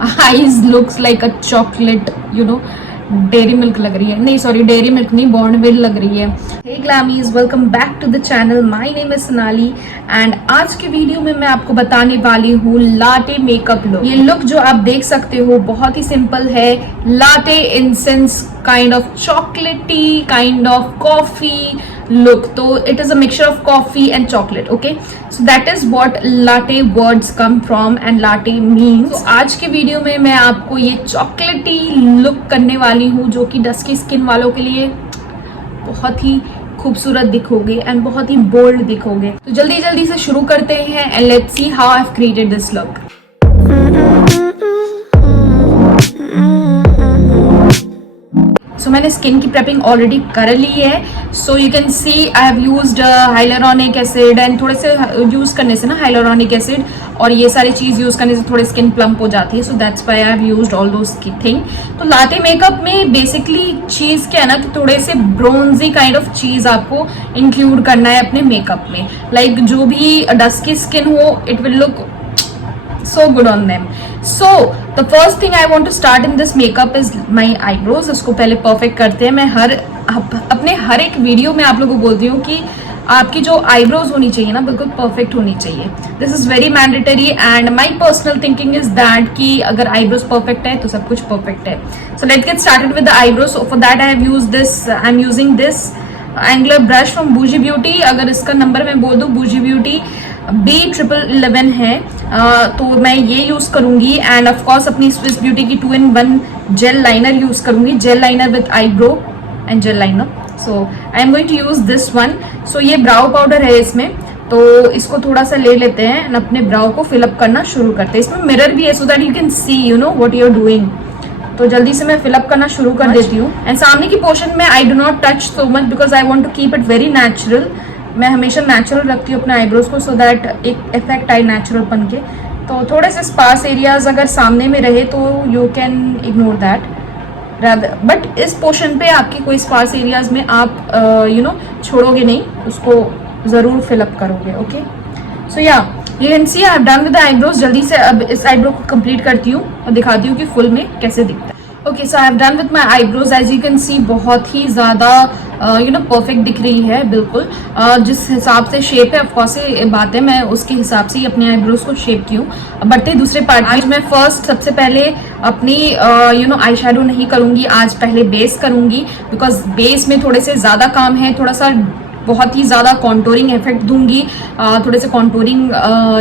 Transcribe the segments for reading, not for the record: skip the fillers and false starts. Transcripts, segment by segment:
Eyes looks like a chocolate, you know, dairy milk लग रही है, नहीं सॉरी डेयरी मिल्क नहीं, बॉर्नविल लग रही है। Hey glammies, welcome back to the channel. My name is Sonali and आज के वीडियो में मैं आपको बताने वाली हूँ लाटे मेकअप लुक। ये लुक जो आप देख सकते हो बहुत ही सिंपल है, latte intense kind of chocolatey kind of coffee look. तो it is a mixture of coffee and chocolate. Okay, so that is what latte words come from and latte means. So, आज के video में मैं आपको ये चॉकलेटी look करने वाली हूँ जो कि डस्की स्किन वालों के लिए बहुत ही खूबसूरत दिखोगे एंड बहुत ही बोल्ड दिखोगे। तो जल्दी जल्दी से शुरू करते हैं and let's see how I have created this look. So मैंने स्किन की प्रेपिंग ऑलरेडी कर ली है। So you can see I have used hyaluronic acid and थोड़े से यूज करने से ना हाइलुरोनिक एसिड और ये सारी चीज यूज करने से थोड़ी स्किन प्लम्प हो जाती है। So that's why I have used all those thing. तो लाटे मेकअप में बेसिकली चीज क्या है ना कि थोड़े से ब्रोंजी काइंड ऑफ चीज आपको इंक्लूड करना है अपने मेकअप में। लाइक जो भी डस्की स्किन हो it will look so good on them. So the first thing I want to start in this makeup is my eyebrows. उसको पहले परफेक्ट करते हैं। मैं अपने हर एक वीडियो में आप लोगों को बोलती हूँ कि आपकी जो आईब्रोज होनी चाहिए ना बिल्कुल परफेक्ट होनी चाहिए। This is very mandatory and my personal thinking is that कि अगर आईब्रोज परफेक्ट है तो सब कुछ परफेक्ट है। So let's get started with the eyebrows. For that I am using this angular brush from boozy beauty. अगर इसका number मैं बोल दूँ बूजी ब्यूटी B1111 है, तो मैं ये यूज करूंगी एंड ऑफ कोर्स अपनी स्विस ब्यूटी की 2-in-1 जेल लाइनर यूज करूंगी। Gel liner with eyebrow and gel liner. So I am going to use this one. So ये ब्राउ पाउडर है इसमें, तो इसको थोड़ा सा ले लेते हैं एंड अपने ब्राउ को फिलअप करना शुरू करते हैं। इसमें मिरर भी है so that you can see you know what you are doing. तो जल्दी से मैं फिलअप करना शुरू कर देती हूँ एंड सामने की पोर्शन में I do not touch so much because I want to keep it very natural. मैं हमेशा नेचुरल रखती हूँ अपने आईब्रोज को सो दैट एक इफेक्ट आए नेचुरल पन के। तो थोड़े से स्पार्स एरियाज अगर सामने में रहे तो you can ignore that but इस पोर्शन पे आपकी कोई स्पार्स एरियाज में आप यू नो छोड़ोगे नहीं, उसको जरूर फिलअप करोगे। ओके, सो या you can see I have done with the eyebrows. जल्दी से अब इस आईब्रो को कंप्लीट करती हूँ और दिखाती हूँ कि फुल में कैसे दिखता है। Okay, so I have done with my eyebrows. As you can see बहुत ही ज्यादा यू नो परफेक्ट दिख रही है बिल्कुल। जिस हिसाब से शेप है ऑफकोर्स ये बात है, मैं उसके हिसाब से ही अपने आईब्रोज को शेप की हूँ। बढ़ते दूसरे पार्ट आज मैं फर्स्ट सबसे पहले अपनी यू नो आई शेडो नहीं करूंगी, आज पहले बेस करूंगी बिकॉज बेस में थोड़े से ज्यादा काम है। थोड़ा सा बहुत ही ज्यादा कॉन्टोरिंग इफेक्ट दूंगी, थोड़े से कॉन्टोरिंग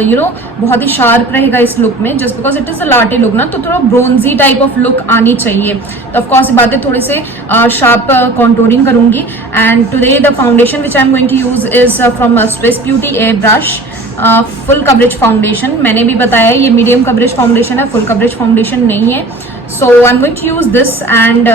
यू नो बहुत ही शार्प रहेगा इस लुक में just because it is a latte look ना, तो थोड़ा ब्रोंजी टाइप ऑफ लुक आनी चाहिए। तो ऑफकोर्स ये बातें थोड़े से शार्प कॉन्टोरिंग करूंगी। And today the foundation which I am going to use is from Swiss Beauty air brush full coverage foundation. मैंने भी बताया ये मीडियम कवरेज फाउंडेशन है, फुल कवरेज फाउंडेशन नहीं है। So I am going to use this and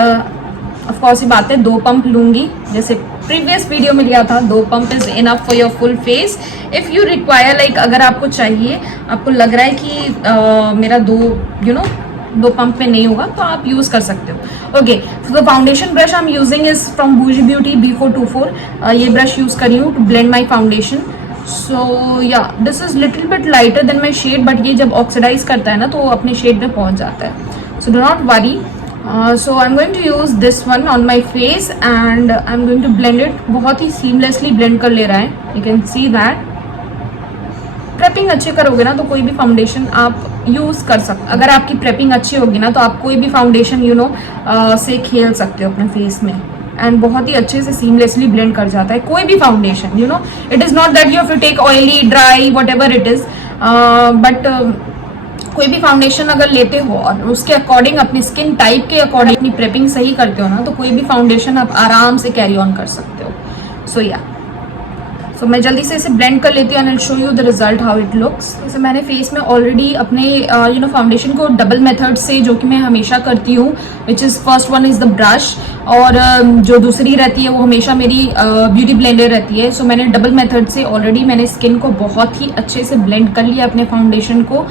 of course ये बात है 2 पंप लूंगी जैसे प्रीवियस वीडियो में लिया था। 2 pump is enough for your full face. If you require like अगर आपको चाहिए, आपको लग रहा है कि मेरा 2 पंप में नहीं होगा तो आप यूज कर सकते हो। Okay, the foundation brush I am using is from boozy beauty B424। ये ब्रश यूज करी हूँ to blend my foundation. So yeah this is little bit lighter than my shade but ये जब ऑक्सीडाइज करता है ना तो अपने शेड में पहुंच जाता है। So do not worry. So I'm going to use this one on my face and I'm going to blend it। बहुत ही seamlessly blend कर ले रहा है, you can see that। Prepping अच्छे करोगे ना तो कोई भी फाउंडेशन आप यूज कर सकते। अगर आपकी प्रेपिंग अच्छी होगी ना तो आप कोई भी फाउंडेशन यू नो से खेल सकते हो अपने फेस में एंड बहुत ही अच्छे से सीमलेसली ब्लेंड कर जाता है कोई भी foundation. You know it is not that you have to take oily dry whatever it is but कोई भी फाउंडेशन अगर लेते हो और उसके अकॉर्डिंग अपनी स्किन टाइप के अकॉर्डिंग अपनी प्रेपिंग सही करते हो ना तो कोई भी फाउंडेशन आप आराम से कैरी ऑन कर सकते हो। सो या सो मैं जल्दी से इसे ब्लेंड कर लेती हूँ and show you the result how it looks. जैसे मैंने फेस में ऑलरेडी अपने यू नो फाउंडेशन को डबल मेथड से जो कि मैं हमेशा करती हूँ which is first one is the brush और जो दूसरी रहती है वो हमेशा मेरी ब्यूटी ब्लेंडर रहती है। सो मैंने डबल मेथड से ऑलरेडी मैंने स्किन को बहुत ही अच्छे से ब्लेंड कर लिया अपने फाउंडेशन को।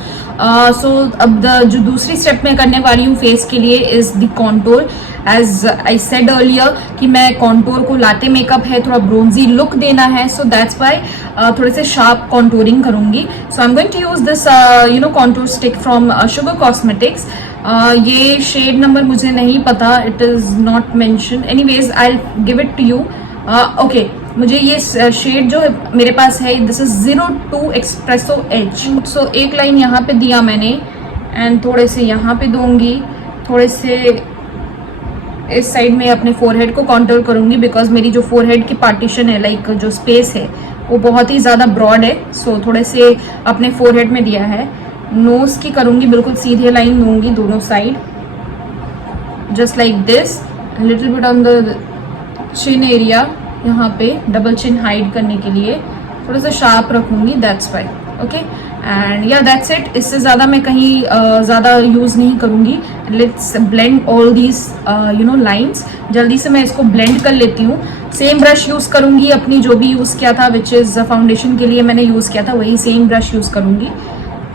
सो अब जो दूसरी स्टेप मैं करने वाली हूँ फेस के लिए is the contour. As I said earlier कि मैं कॉन्टोर को लाटे मेकअप है, थोड़ा ब्रोंजी लुक देना है, सो दैट्स वाई थोड़े से शार्प कॉन्टूरिंग करूंगी. So I am going to use this contour stick from Sugar Cosmetics. ये शेड नंबर मुझे नहीं पता, it is not mention. Anyways I will give it to you. Okay, मुझे ये शेड जो मेरे पास है, दिस इज 02 एक्सप्रेसो एज. सो एक लाइन यहाँ पे दिया मैंने एंड थोड़े से यहाँ पे दूंगी, थोड़े से इस साइड में अपने फोरहेड को कॉन्टूर करूंगी बिकॉज मेरी जो फोरहेड की पार्टीशन है, लाइक जो स्पेस है वो बहुत ही ज़्यादा ब्रॉड है. सो थोड़े से अपने फोरहेड में दिया है. नोज की करूंगी, बिल्कुल सीधे लाइन दूंगी दोनों side, just like this. Little bit on the chin area, यहाँ पे डबल चिन हाइड करने के लिए थोड़ा सा शार्प रखूंगी, दैट्स वाई. ओके, एंड या दैट्स इट. इससे ज़्यादा मैं कहीं ज़्यादा यूज़ नहीं करूँगी. Let's blend all these lines. जल्दी से मैं इसको ब्लेंड कर लेती हूँ. सेम ब्रश यूज़ करूँगी अपनी जो भी यूज़ किया था, विच इज़ फाउंडेशन के लिए मैंने यूज़ किया था, वही सेम ब्रश यूज़ करूँगी.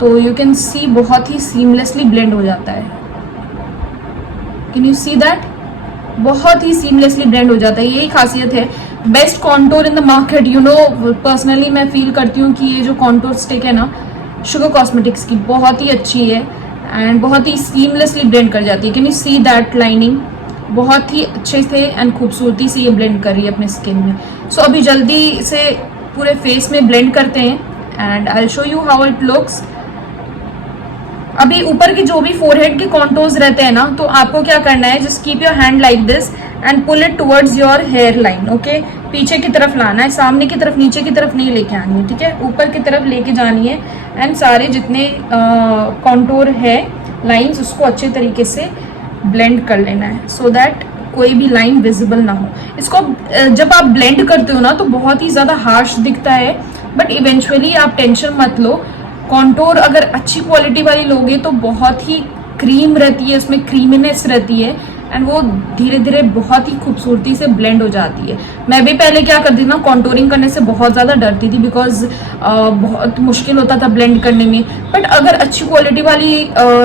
तो यू कैन सी बहुत ही सीमलेसली ब्लेंड हो जाता है. Can you see that? बहुत ही सीमलेसली ब्लेंड हो जाता है. यही खासियत है best contour in the market. Personally मैं फील करती हूँ कि ये जो कॉन्टूर स्टिक है ना शुगर कॉस्मेटिक्स की, बहुत ही अच्छी है एंड बहुत ही सीमलेसली ब्लेंड कर जाती है. Can you see that lining? बहुत ही अच्छे से एंड खूबसूरती से ये ब्लेंड कर रही है अपने स्किन में. सो अभी जल्दी से पूरे फेस में ब्लेंड करते हैं and I will show you how it looks. अभी ऊपर के जो भी फोरहेड के कॉन्टोर्स रहते हैं ना, तो आपको क्या करना है, just keep your hand like this and pull it towards your hair line. Okay, पीछे की तरफ लाना है, सामने की तरफ, नीचे की तरफ नहीं लेके आनी है. ठीक है, ऊपर की तरफ लेके जानी है एंड सारे जितने कॉन्टोर है लाइंस उसको अच्छे तरीके से ब्लेंड कर लेना है सो दैट कोई भी लाइन विजिबल ना हो. इसको जब आप ब्लेंड करते हो ना तो बहुत ही ज़्यादा हार्श दिखता है, बट इवेंचुअली आप टेंशन मत लो. कॉन्टोर अगर अच्छी क्वालिटी वाली लोगे तो बहुत ही क्रीम रहती है, उसमें क्रीमीनेस रहती है एंड वो धीरे धीरे बहुत ही खूबसूरती से ब्लेंड हो जाती है. मैं भी पहले क्या करती थी ना, कॉन्टोरिंग करने से बहुत ज़्यादा डरती थी बिकॉज बहुत मुश्किल होता था ब्लेंड करने में. बट अगर अच्छी क्वालिटी वाली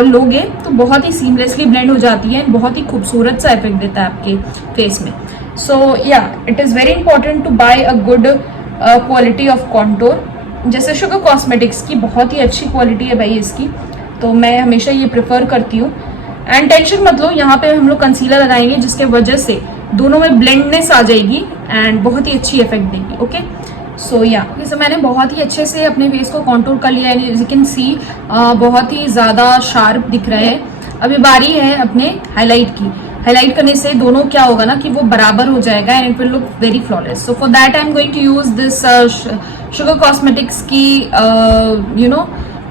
लोगे तो बहुत ही सीमलेसली ब्लेंड हो जाती है एंड बहुत ही खूबसूरत सा इफेक्ट देता है आपके फेस में. So yeah, it is very important to buy a good quality of contour. जैसे शुगर कॉस्मेटिक्स की बहुत ही अच्छी क्वालिटी है भाई इसकी, तो मैं हमेशा ये प्रेफर करती हूँ. एंड टेंशन मत लो, यहाँ पे हम लोग कंसीलर लगाएंगे जिसके वजह से दोनों में ब्लेंडनेस आ जाएगी एंड बहुत ही अच्छी इफेक्ट देगी. ओके, सो या जैसे मैंने बहुत ही अच्छे से अपने फेस को कॉन्टूर कर लिया है. यू कैन सी बहुत ही ज़्यादा शार्प दिख रहा है. अभी बारी है अपने हाईलाइट की. हाईलाइट करने से दोनों क्या होगा ना कि वो बराबर हो जाएगा and it will look very flawless. So for that I am going to use this Sugar Cosmetics की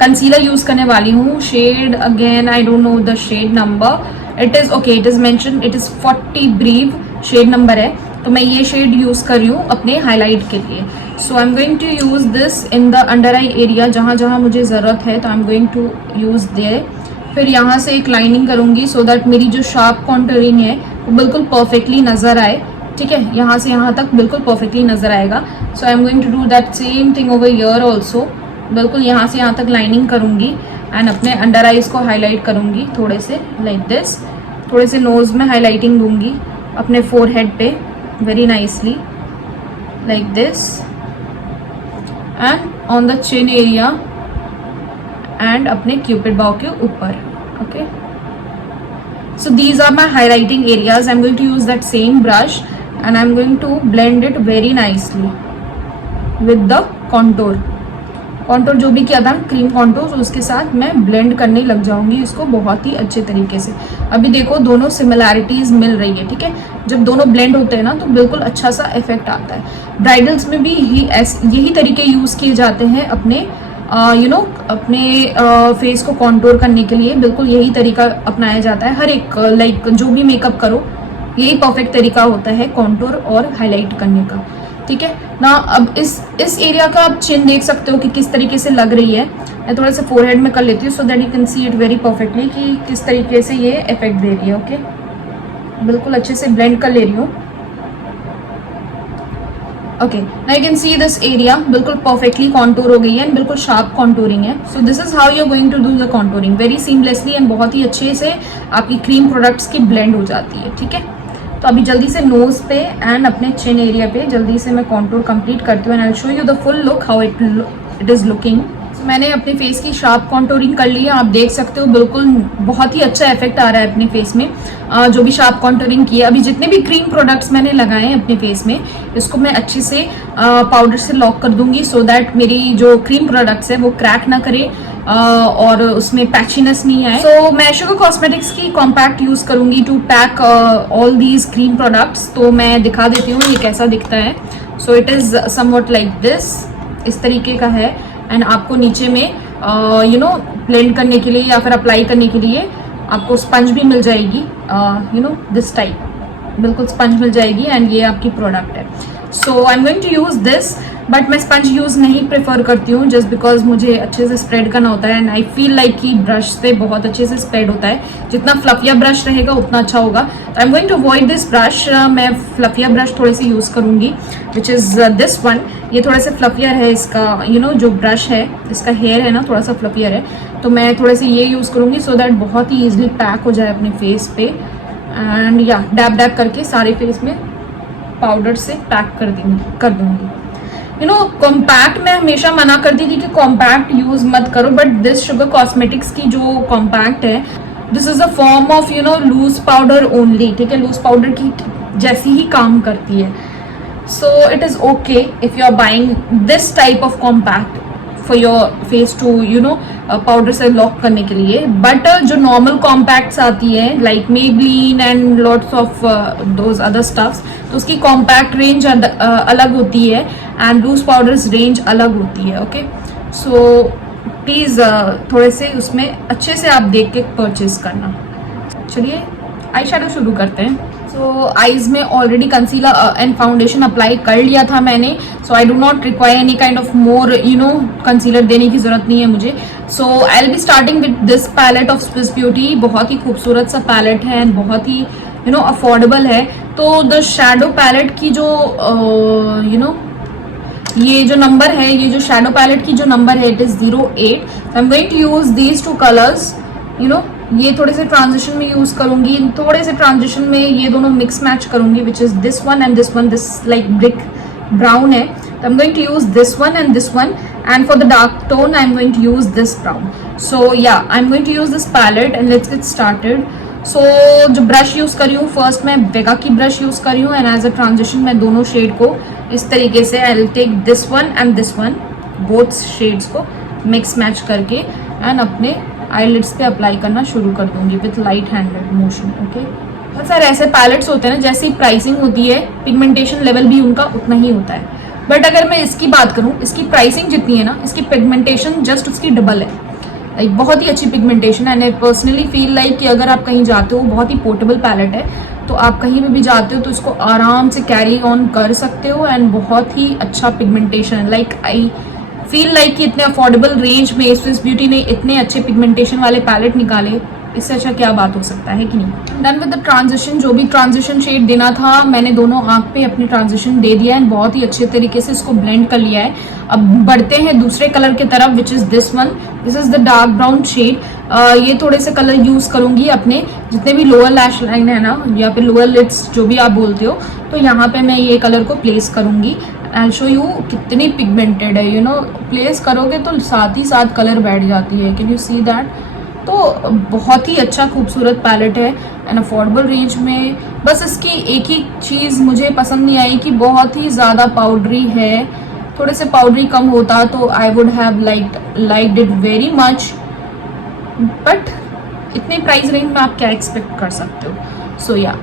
कंसीलर यूज करने वाली हूँ. Shade again I don't know the shade number. It is okay, it is mention, it is 40 breve shade number है. तो मैं ये shade use कर रही हूँ अपने हाईलाइट के लिए. So I am going to use this in the under eye area, जहाँ जहाँ मुझे ज़रूरत है तो I am going to use there. फिर यहाँ से एक लाइनिंग करूँगी सो दैट मेरी जो शार्प कॉन्टूरिंग है वो बिल्कुल परफेक्टली नज़र आए. ठीक है, यहाँ से यहाँ तक बिल्कुल परफेक्टली नज़र आएगा. So I am going to do that same thing over here also. बिल्कुल यहाँ से यहाँ तक लाइनिंग करूँगी एंड अपने अंडर आइज को हाईलाइट करूँगी थोड़े से लाइक दिस. थोड़े से नोज में हाईलाइटिंग दूंगी अपने फोरहेड पे very nicely like this and on the chin area and अपने क्यूपिड बाउ के ऊपर. Okay, so these are my highlighting areas. I'm going to use that same brush and I'm going to blend it very nicely with the contour. Contour जो भी किया था cream contour, उसके साथ मैं ब्लेंड करने लग जाऊंगी इसको बहुत ही अच्छे तरीके से. अभी देखो दोनों सिमिलैरिटीज मिल रही है. ठीक है, जब दोनों ब्लेंड होते हैं ना तो बिल्कुल अच्छा सा इफेक्ट आता है. ब्राइडल्स में भी यही तरीके यूज किए जाते हैं अपने अपने फेस को कॉन्टोर करने के लिए. बिल्कुल यही तरीका अपनाया जाता है हर एक, लाइक जो भी मेकअप करो यही परफेक्ट तरीका होता है कॉन्टोर और हाईलाइट करने का. ठीक है ना, अब इस एरिया का आप चिन देख सकते हो कि किस तरीके से लग रही है. मैं थोड़ा सा फोरहेड में कर लेती हूँ so that you can see it very perfectly कि किस तरीके से ये इफेक्ट दे रही है. ओके, बिल्कुल अच्छे से ब्लेंड कर ले रही हूँ. Okay, now you can see this area बिल्कुल परफेक्टली कॉन्टूर हो गई है एंड बिल्कुल शार्प कॉन्टूरिंग है. So this is how you are going to do the contouring very seamlessly and बहुत ही अच्छे से आपकी क्रीम प्रोडक्ट्स की ब्लेंड हो जाती है. ठीक है, तो अभी जल्दी से नोज पे एंड अपने चिन एरिया पे जल्दी से मैं कॉन्टूर कंप्लीट करती हूँ and I will show you the full look how it is looking. मैंने अपने फेस की शार्प कॉन्टोरिंग कर ली है, आप देख सकते हो बिल्कुल बहुत ही अच्छा इफेक्ट आ रहा है अपने फेस में। जो भी शार्प कॉन्टोरिंग की है, अभी जितने भी क्रीम प्रोडक्ट्स मैंने लगाए हैं अपने फेस में, इसको मैं अच्छे से पाउडर से लॉक कर दूंगी सो दैट मेरी जो क्रीम प्रोडक्ट्स है वो क्रैक ना करे और उसमें पैचीनेस नहीं आए। तो मैं शुगर कॉस्मेटिक्स की कॉम्पैक्ट यूज करूंगी to pack all these cream products. तो मैं दिखा देती हूँ ये कैसा दिखता है। So it is somewhat like this, इस तरीके का है एंड आपको नीचे में ब्लेंड करने के लिए या फिर अप्लाई करने के लिए आपको स्पंज भी मिल जाएगी, दिस टाइप बिल्कुल स्पंज मिल जाएगी एंड ये आपकी प्रोडक्ट है। So I am going to use this, but मैं स्पंज यूज नहीं प्रेफर करती हूँ जस्ट बिकॉज मुझे अच्छे से स्प्रेड करना होता है एंड आई फील लाइक कि ब्रश से बहुत अच्छे से स्प्रेड होता है। जितना फ्लफिया ब्रश रहेगा उतना अच्छा होगा। तो I am going to avoid this brush. मैं फ्लफिया ब्रश थोड़े से यूज करूंगी विच इज दिस वन। ये थोड़ा सा फ्लफियर है, इसका जो ब्रश है इसका हेयर है ना थोड़ा सा फ्लफियर है, तो मैं थोड़े से ये यूज करूंगी सो दैट बहुत ही ईजिली पैक हो जाए अपने फेस पे एंड या डैब डैब करके सारे फेस में पाउडर से पैक कर दूंगी। कॉम्पैक्ट मैं हमेशा मना करती थी कि कॉम्पैक्ट यूज मत करो, बट दिस शुगर कॉस्मेटिक्स की जो कॉम्पैक्ट है this is a form of loose powder only. ठीक है, लूज पाउडर की जैसी ही काम करती है। So it is okay if you are buying this type of compact for your face to powder से लॉक करने के लिए। बट जो नॉर्मल कॉम्पैक्ट्स आती है like Maybelline and lots of those other stuffs, तो उसकी कॉम्पैक्ट रेंज अलग होती है एंड लूज पाउडर्स रेंज अलग होती है। ओके, सो प्लीज थोड़े से उसमें अच्छे से आप देख के परचेज करना। चलिए आई शेडो शुरू करते हैं। सो आईज में already concealer and foundation apply कर लिया था मैंने, so I do not require any kind of more concealer देने की जरूरत नहीं है मुझे। So I will be starting with this palette of Swiss Beauty. बहुत ही खूबसूरत सा पैलेट है एंड बहुत ही अफोर्डेबल है। तो द शैडो पैलेट की जो ये जो नंबर है, ये जो शैडो पैलेट की जो नंबर है it is 08। I am going to use these two colours. ये थोड़े से ट्रांजिशन में यूज करूंगी, थोड़े से ट्रांजिशन में ये दोनों मिक्स मैच करूंगी which is this one and this one. This like brick brown है, तो I am going to use this one and this one and for the dark tone I am going to use this brown. So या I am going to use this palette and let's get started. So जो brush use करी हूँ first मैं वेगा की brush use करी हूँ and as a transition मैं दोनों शेड को इस तरीके से I will take this one and this one, both shades को मिक्स मैच करके एंड अपने आईलिड्स पे अप्लाई करना शुरू कर दूंगी with light handed motion. Okay, बहुत सारे ऐसे पैलेट्स होते हैं ना, जैसी प्राइसिंग होती है पिगमेंटेशन लेवल भी उनका उतना ही होता है। बट अगर मैं इसकी बात करूं, इसकी प्राइसिंग जितनी है ना, इसकी पिगमेंटेशन जस्ट उसकी डबल है। लाइक बहुत ही अच्छी pigmentation and I personally feel like कि अगर आप कहीं जाते हो, बहुत ही पोर्टेबल पैलेट है, तो आप कहीं पे भी जाते हो तो इसको आराम से कैरी ऑन कर सकते हो एंड बहुत ही अच्छा पिगमेंटेशन है। लाइक आई फील लाइक कि इतने अफोर्डेबल रेंज में स्विस ब्यूटी ने इतने अच्छे पिगमेंटेशन वाले पैलेट निकाले, इससे अच्छा क्या बात हो सकता है कि नहीं। डन विद द ट्रांजिशन, जो भी ट्रांजिशन शेड देना था मैंने दोनों आंख पे अपनी ट्रांजिशन दे दिया एंड बहुत ही अच्छे तरीके से इसको ब्लेंड कर लिया है। अब बढ़ते हैं दूसरे कलर की तरफ which is this one. This is the dark brown shade. ये थोड़े से कलर यूज करूंगी अपने जितने भी लोअर लैश लाइन है ना, या फिर लोअर लिड्स जो भी आप बोलते हो, तो यहाँ पे मैं ये कलर को प्लेस करूंगी। आई शो यू कितनी पिगमेंटेड है, प्लेस करोगे तो साथ ही साथ कलर बैठ जाती है। Can you see that? तो बहुत ही अच्छा खूबसूरत पैलेट है एंड अफोर्डेबल रेंज में। बस इसकी एक ही चीज़ मुझे पसंद नहीं आई कि बहुत ही ज़्यादा पाउडरी है। थोड़े से पाउडरी कम होता तो I would have liked it very much, but इतने प्राइस रेंज में आप क्या एक्सपेक्ट कर सकते हो। सो या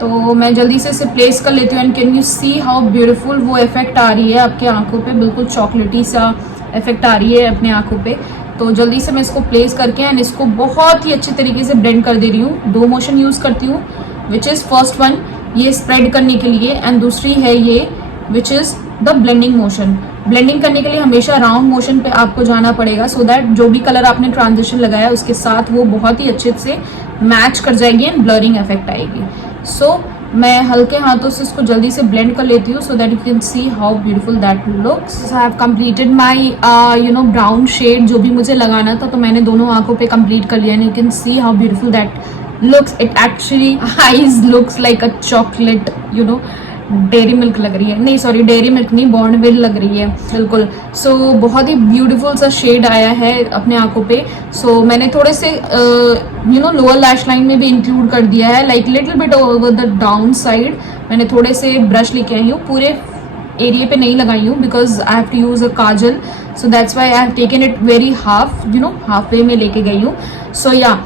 तो मैं जल्दी से इसे प्लेस कर लेती हूँ and can you see how beautiful वो इफेक्ट आ रही है आपके आंखों पे, बिल्कुल चॉकलेटी सा इफेक्ट आ रही है अपने आंखों पे। तो जल्दी से मैं इसको प्लेस करके एंड इसको बहुत ही अच्छे तरीके से ब्लेंड कर दे रही हूँ। दो मोशन यूज करती हूँ विच इज फर्स्ट वन ये स्प्रेड करने के लिए एंड दूसरी है ये which is the blending motion. Blending करने के लिए हमेशा राउंड मोशन पे आपको जाना पड़ेगा सो दैट जो भी कलर आपने ट्रांजिशन लगाया उसके साथ वो बहुत ही अच्छे से मैच कर जाएगी एंड ब्लरिंग इफेक्ट आएगी। सो मैं हल्के हाथों से इसको जल्दी से ब्लेंड कर लेती हूँ so that you can see how beautiful that looks. I have completed my brown shade जो भी मुझे लगाना था, तो मैंने दोनों आंखों पे कंप्लीट कर लिया and you can see how beautiful that looks, it actually eyes looks like a chocolate, you know, dairy milk लग रही है, नहीं सॉरी डेयरी मिल्क नहीं, बॉर्नविल लग रही है बिल्कुल. सो बहुत ही ब्यूटीफुल सा शेड आया है अपने आंखों पे. सो मैंने थोड़े से you know lower lash line में भी इंक्लूड कर दिया है, like little bit over the down side. मैंने थोड़े से ब्रश लेके आई हूँ, पूरे एरिया पे नहीं लगाई हूँ because I have to use a kajal. So that's why I have taken it very half, you know half way में लेके गई हूँ. सो या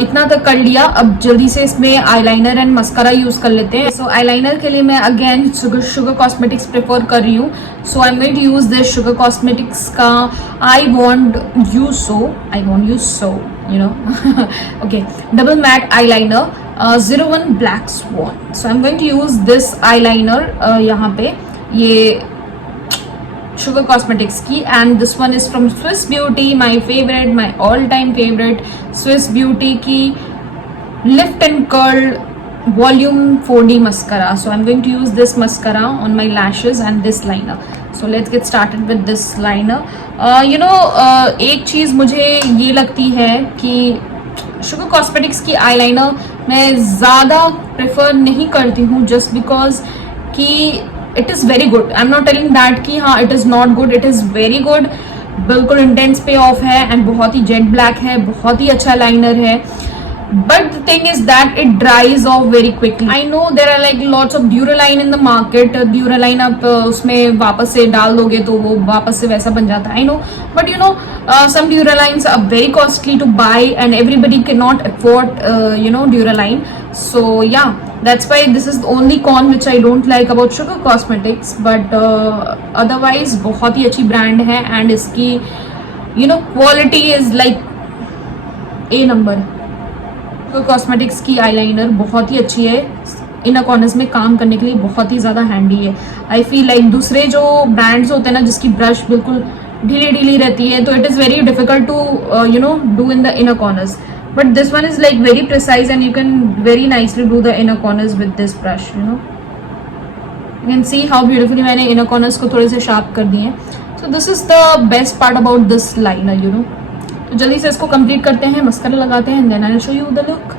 इतना तक कर लिया. अब जल्दी से इसमें आईलाइनर एंड मस्कारा यूज कर लेते हैं. सो आईलाइनर के लिए मैं अगेन शुगर कॉस्मेटिक्स प्रेफर कर रही हूँ. So I am going to use this Sugar Cosmetics का I want you so you know okay double matte eyeliner 01 black swan. So I am going to use this eyeliner यहाँ पे, ये Sugar Cosmetics की, and this one is from Swiss Beauty, my favourite, my all time favourite Swiss Beauty की lift and curl volume 4D mascara. So I am going to use this mascara on my lashes and this liner. So let's get started with this liner. You no एक चीज मुझे ये लगती है कि sugar Cosmetics की eyeliner मैं ज़्यादा प्रेफर नहीं करती हूँ, जस्ट बिकॉज कि it is very good. I am not telling that कि हाँ it is not good, it is very good. बिल्कुल इंटेंस पे ऑफ है एंड बहुत ही जेट ब्लैक है, बहुत ही अच्छा लाइनर है. But the thing is that it dries off very quickly. I know there are like lots of Duraline in the market. Duraline आप उसमें वापस से डाल दोगे तो वो वापस से वैसा बन जाता है, I know. But you know some Duralines are very costly to buy and everybody cannot afford you know Duraline. So yeah, that's why this is the only con which I don't like about Sugar Cosmetics. But otherwise बहुत ही अच्छी brand है and इसकी you know quality is like A number. Sugar Cosmetics की eyeliner बहुत ही अच्छी है, inner corners में काम करने के लिए बहुत ही ज़्यादा हैंडी है. आई फील लाइक दूसरे जो ब्रांड्स होते हैं ना जिसकी ब्रश बिल्कुल ढीली ढीली रहती है, तो it is very difficult to you know do in the inner corners. But this one is like very precise and you can very nicely do the inner corners with this brush. You know you can see how beautifully मैंने inner corners को थोड़े से sharp कर दिए हैं. So this is the best part about this liner, you know. तो जल्दी से इसको कंप्लीट करते हैं, मस्करा लगाते हैं, then I will show you the look.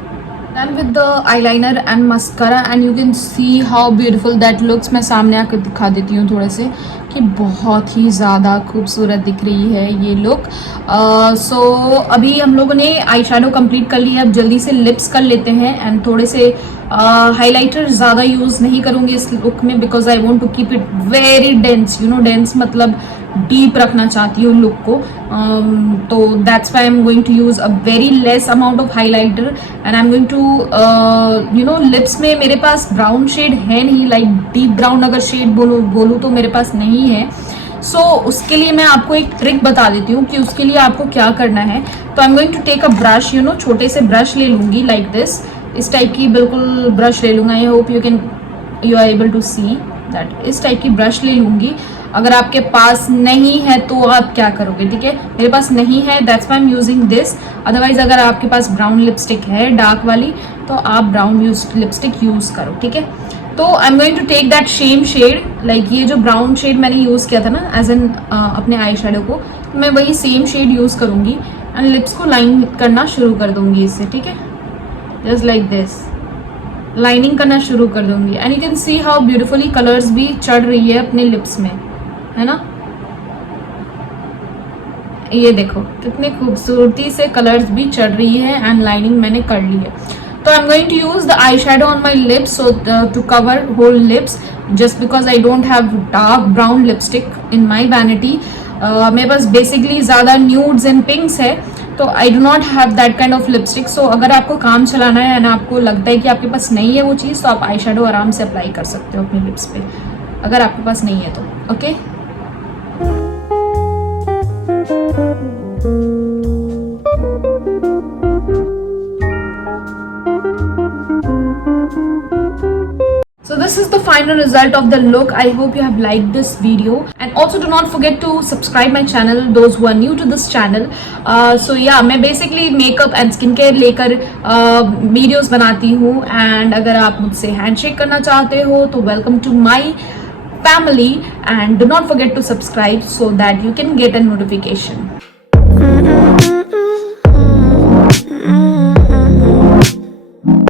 Done with the eyeliner and mascara and you can see how beautiful that looks. मैं सामने आकर दिखा देती हूँ थोड़े से कि बहुत ही ज़्यादा खूबसूरत दिख रही है ये लुक. सो अभी हम लोगों ने आई शेडो कम्प्लीट कर लिया. अब जल्दी से लिप्स कर लेते हैं एंड थोड़े से हाइलाइटर ज़्यादा यूज़ नहीं करूँगी इस लुक में because I want to keep it very dense. You know dense मतलब डीप रखना चाहती हूँ लुक को. तो that's why I am going to use a very less amount of highlighter and I am going to you know lips में मेरे पास brown shade है नहीं, लाइक डीप ब्राउन अगर शेड बोलूँ तो मेरे पास नहीं है. सो उसके लिए मैं आपको एक ट्रिक बता देती हूँ कि उसके लिए आपको क्या करना है. तो I am going to take a brush, you know छोटे से ब्रश ले लूँगी लाइक दिस, इस टाइप की बिल्कुल ब्रश ले लूँगा. I hope you are able to see that. इस टाइप की ब्रश ले लूँगी. अगर आपके पास नहीं है तो आप क्या करोगे, ठीक है. मेरे पास नहीं है, that's why I am using this. Otherwise अगर आपके पास ब्राउन लिपस्टिक है डार्क वाली तो आप ब्राउन लिपस्टिक यूज करो, ठीक है. तो I am going to take that same shade, like ये जो ब्राउन शेड मैंने यूज किया था ना एज एन अपने आई शेडो को, मैं वही सेम शेड यूज करूंगी एंड लिप्स को लाइन करना शुरू कर दूंगी इससे, ठीक है. जस्ट लाइक दिस लाइनिंग करना शुरू कर दूंगी and you can see how beautifully colours भी चढ़ रही है अपने लिप्स में, है ना. ये देखो कितने खूबसूरती से कलर्स भी चढ़ रही है एंड लाइनिंग मैंने कर ली है. तो I am going to use the eye shadow on my lips so to cover whole lips just because I don't have dark brown lipstick in my vanity. मेरे पास बेसिकली ज़्यादा न्यूड्स एंड पिंक्स है, तो I do not have that kind of lipstick. So अगर आपको काम चलाना है एंड आपको लगता है कि आपके पास नहीं है वो चीज़, तो आप आई शेडो आराम से अप्लाई कर सकते हो अपने लिप्स पे अगर आपके पास नहीं है तो, okay. So this is the final result of the look. I hope you have liked this video and also do not forget to subscribe my channel those who are new to this channel. So yeah, मैं basically makeup and skincare लेकर videos बनाती हूँ and अगर आप मुझसे handshake करना चाहते हो तो welcome to my family and do not forget to subscribe so that you can get a notification.